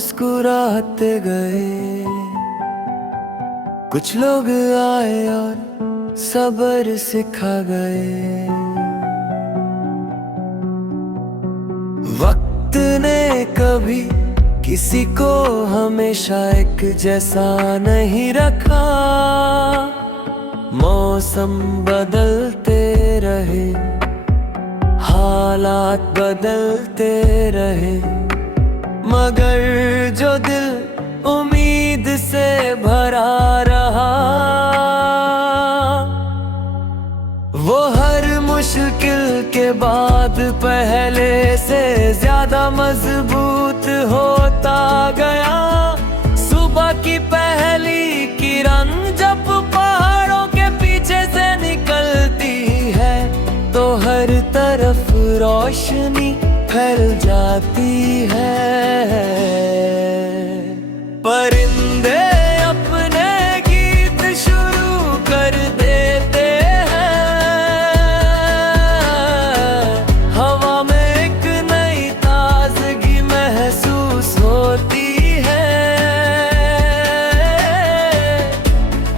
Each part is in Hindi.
मुस्कुराते गए। कुछ लोग आए और सब्र सिखा गए। वक्त ने कभी किसी को हमेशा एक जैसा नहीं रखा। मौसम बदलते रहे, हालात बदलते रहे, मगर जो दिल उम्मीद से भरा रहा, वो हर मुश्किल के बाद पहले से ज्यादा मजबूत होता गया। सुबह की पहली किरण जब पहाड़ों के पीछे से निकलती है, तो हर तरफ रोशनी फैल जाती है। परिंदे अपने गीत शुरू कर देते हैं, हवा में एक नई ताजगी महसूस होती है,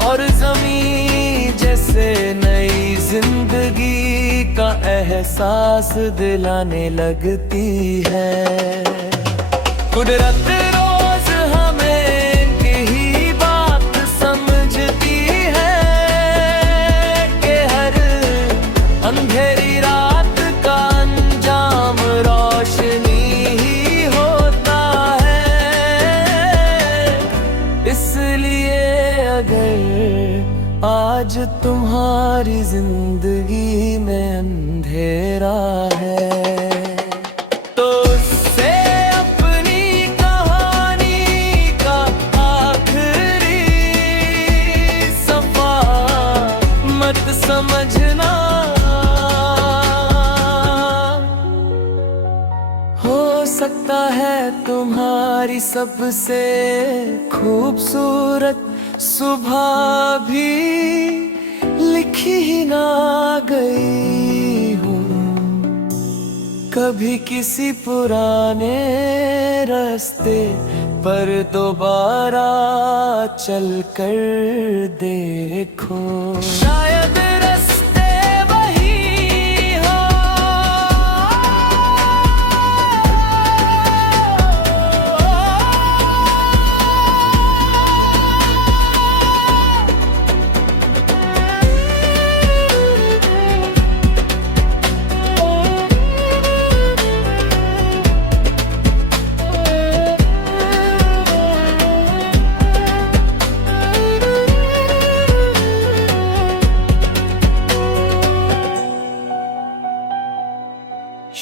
और ज़मीन जैसे नई जिंदगी का एहसास दिलाने लगती है। कुदरत रोज हमें यही बात समझती है कि हर अंधेरी रात का अंजाम रोशनी ही होता है। इसलिए अगर आज तुम्हारी जिंदगी में अंधेरा है, तो उससे अपनी कहानी का आखिरी सफा मत समझना। हो सकता है तुम्हारी सबसे खूबसूरत सुबह भी लिखी ही ना गई हो, कभी किसी पुराने रास्ते पर दोबारा चल कर देखो। शायद रास्ते वही हो,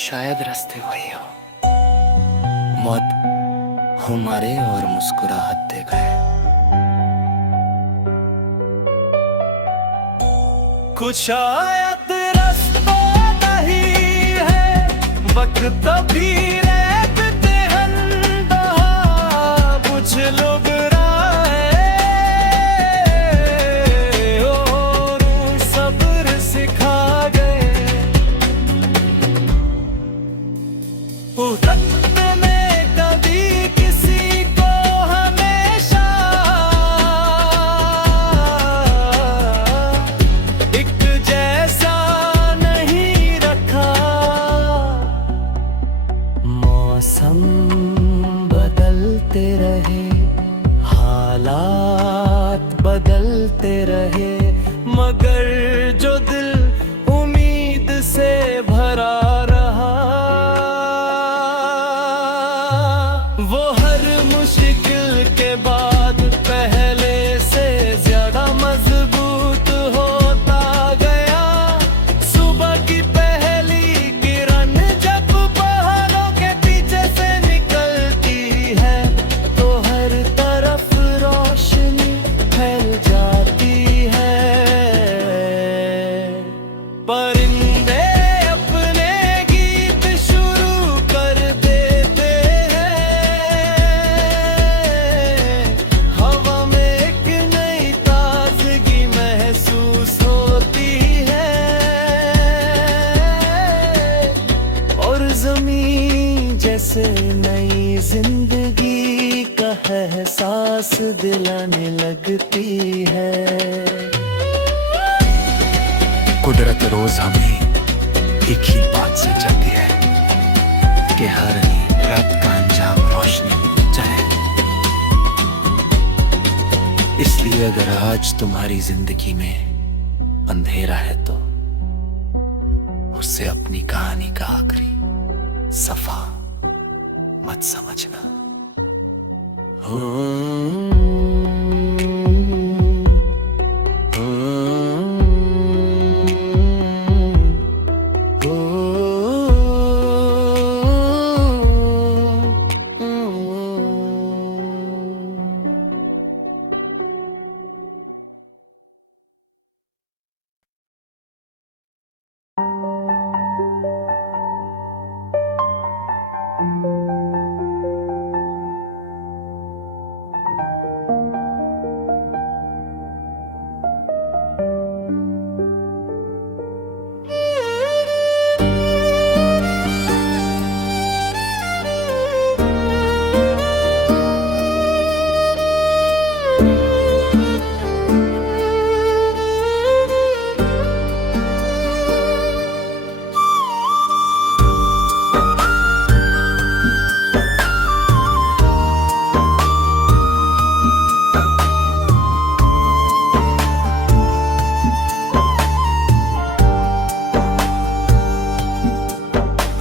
शायद रास्ते वही हो। मौत हो मारे और मुस्कुराते गए। कुछ शायद रास्ता नहीं है, वक्त भी रहते हंदा, कुछ लोग और सब्र सिखा गए। वक्त में कभी किसी को हमेशा एक जैसा नहीं रखा। मौसम बदलते रहे, हालात बदलते रहे, मगर जो दिल उम्मीद से भरा रहा, वो हर मुश्किल के बाद पहले से ज्यादा मजबूत होता गया। सुबह की पहली किरण जब पहाड़ों के पीछे से निकलती है, तो हर तरफ रोशनी फैल जाती है। एहसास दिलाने लगती है। कुदरत रोज हमें एक ही बात से जगती है कि हर रात का अंजाम रोशनी चाहे। इसलिए अगर आज तुम्हारी जिंदगी में अंधेरा है तो उसे अपनी कहानी का आखिरी सफा मत समझना।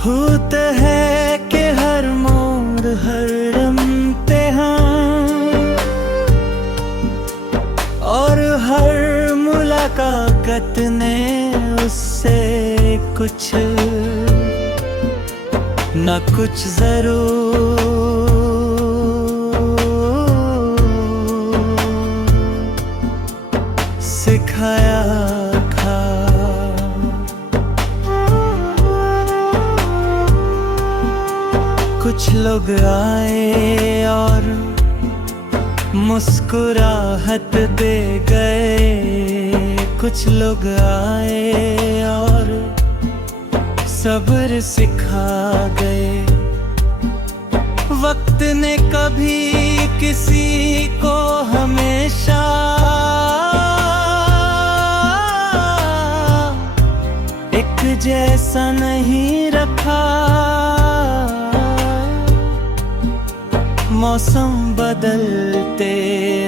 होता है कि हर मोड़ हर इम्तिहान और हर मुलाकात ने उससे कुछ न कुछ जरूर सिखाया था। कुछ लोग आए और मुस्कुराहट दे गए, कुछ लोग आए और सब्र सिखा गए। वक्त ने कभी किसी को हमेशा एक जैसा नहीं रखा। मौसम बदलते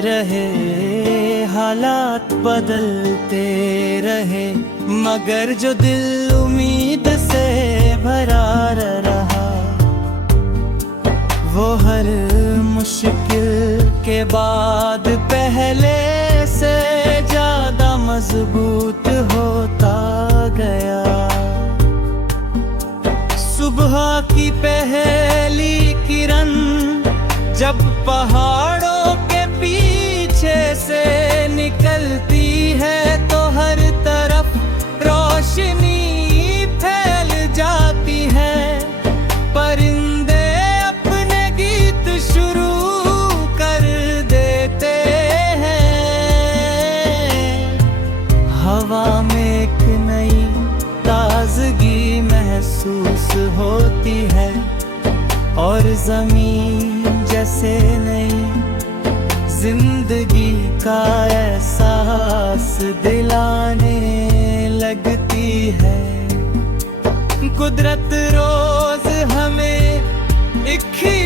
रहे, हालात बदलते रहे, मगर जो दिल उम्मीद से भरा रहा वो हर मुश्किल के बाद पहले से ज्यादा मजबूत होता गया। सुबह की पहली किरण जब पहाड़ों के पीछे से निकलती है तो हर तरफ रोशनी फैल जाती है। परिंदे अपने गीत शुरू कर देते हैं, हवा में एक नई ताजगी महसूस होती है और जमीन जैसे नई जिंदगी का एहसास दिलाने लगती है। कुदरत रोज हमें एक ही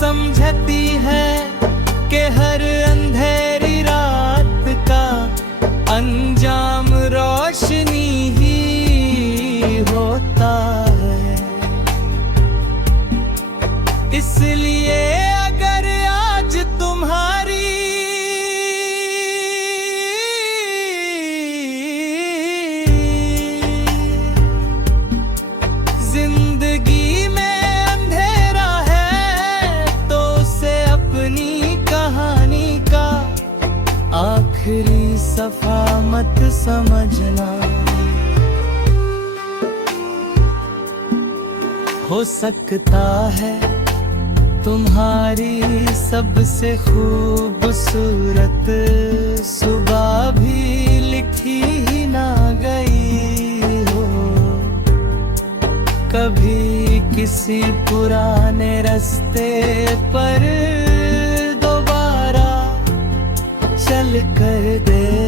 समझती है कि हर अंधेरी रात का अंजाम रोशनी ही होता है। इसलिए अगर आज तुम्हारी जिंदगी में अंधेरा है तो उसे अपनी कहानी का आखिरी सफा मत समझना। हो सकता है तुम्हारी सबसे खूबसूरत सुबह भी लिखी ही ना गई। कभी किसी पुराने रास्ते पर दोबारा चल कर दे।